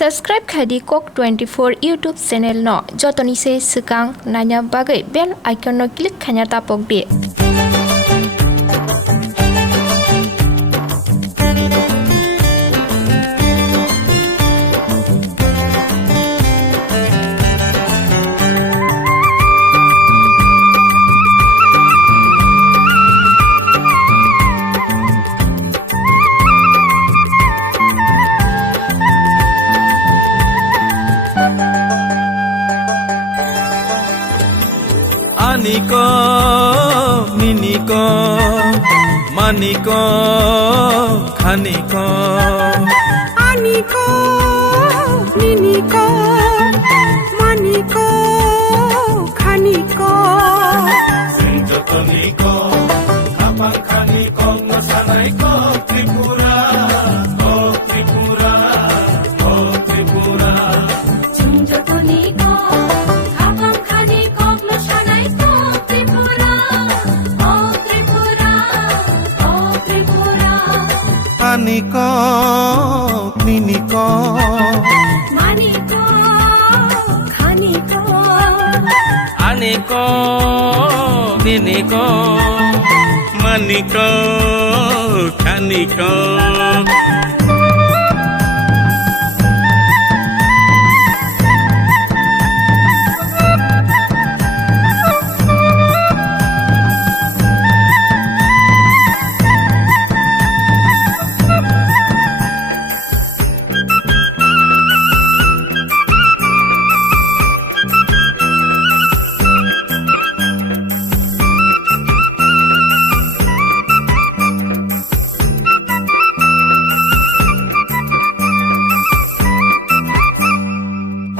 Subscribe khadi Kok 24 YouTube channel no jotoni se sekang nanya bagai bell icon no click khanya tapok di. Aniko, miniko, maniko, khaniko. Aniko, miniko, maniko, khaniko. Sinjotoniko, kapang khaniko, nasanaiko, Tripura, oh Tripura, oh Tripura. Sinjotoniko, kapang khaniko, nasanaiko, Tripura, oh Tripura, oh Tripura. Aniko, miniko, Maniko, khaniko. aniko, miniko, maniko, khaniko.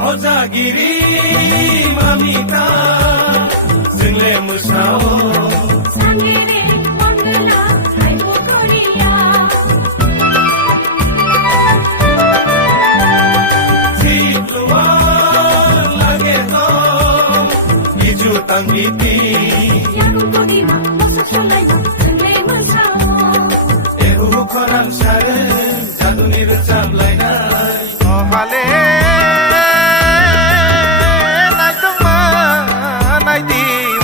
Ojagiri mamita single musao Sangere wangla hai mokoriya. Chitwa lage to iju tangiti Yang kodima mosa solai single musao. ehu khoran sare jadu nirjam laina ohale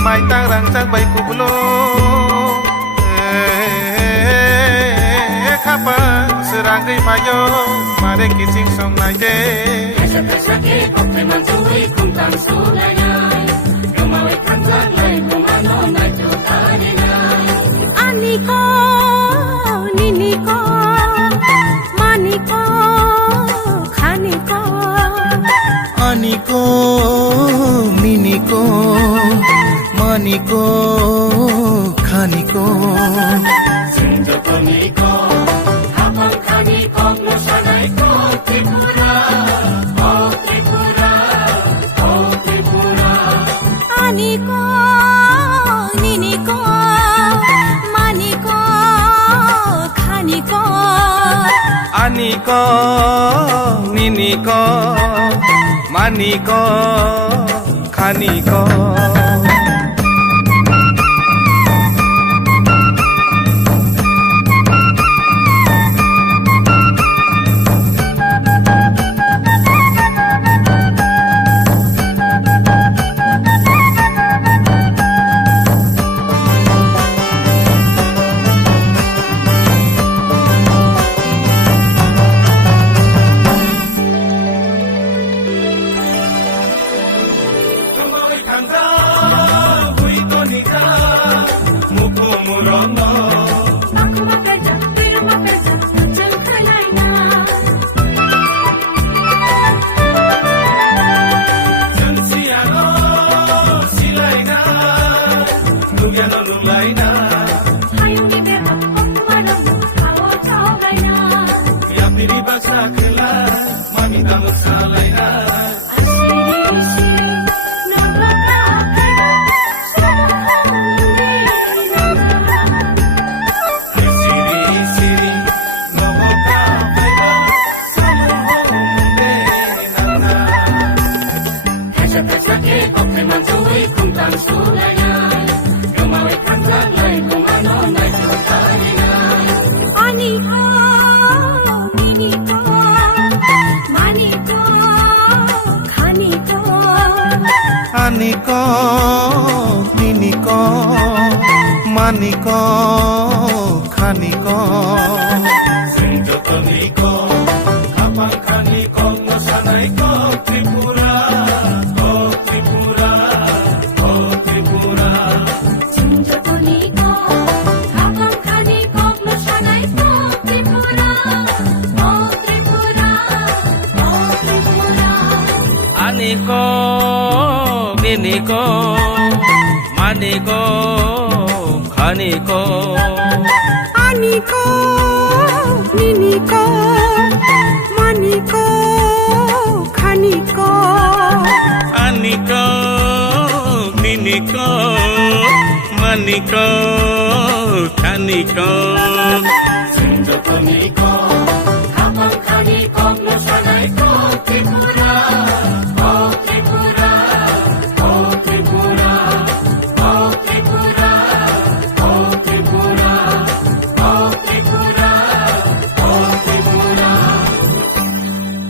mai tang rang sang bai kublo khapa serang gai mayo mare kissing song nai de Kaisa kaisa ke kokte mansui kumtam sulai. Kamawe kanjak lai kumano nai chutari nai. Aniko, niniko, maniko, khaniko. aniko miniko maniko khaniko Sinjotoniko, kapang khaniko, nasanaiko, Tripura, oh Tripura, oh Tripura. Aniko, niniko, maniko, khaniko. aniko miniko maniko khaniko. Aku mapeja, piru mapeja, jengkalaina. Hayung di beba, aku madam, kau cobaina. Asiri siri, nampaklah kita Aniko, miniko, maniko. আনিক নিনিক মানিক খানিক যতনিক খাপাল খানিক মশানাইক ত্রিপুরা ও ত্রিপুরা ও ত্রিপুরা যতনিক খাপাল খানিক মশানাইক ত্রিপুরা ও ত্রিপুরা ও ত্রিপুরা আনিক নিনিক মানিক খানিক আনিক নিনিক মানিক খানিক আনিক নিনিক মানিক খানিক যতনিক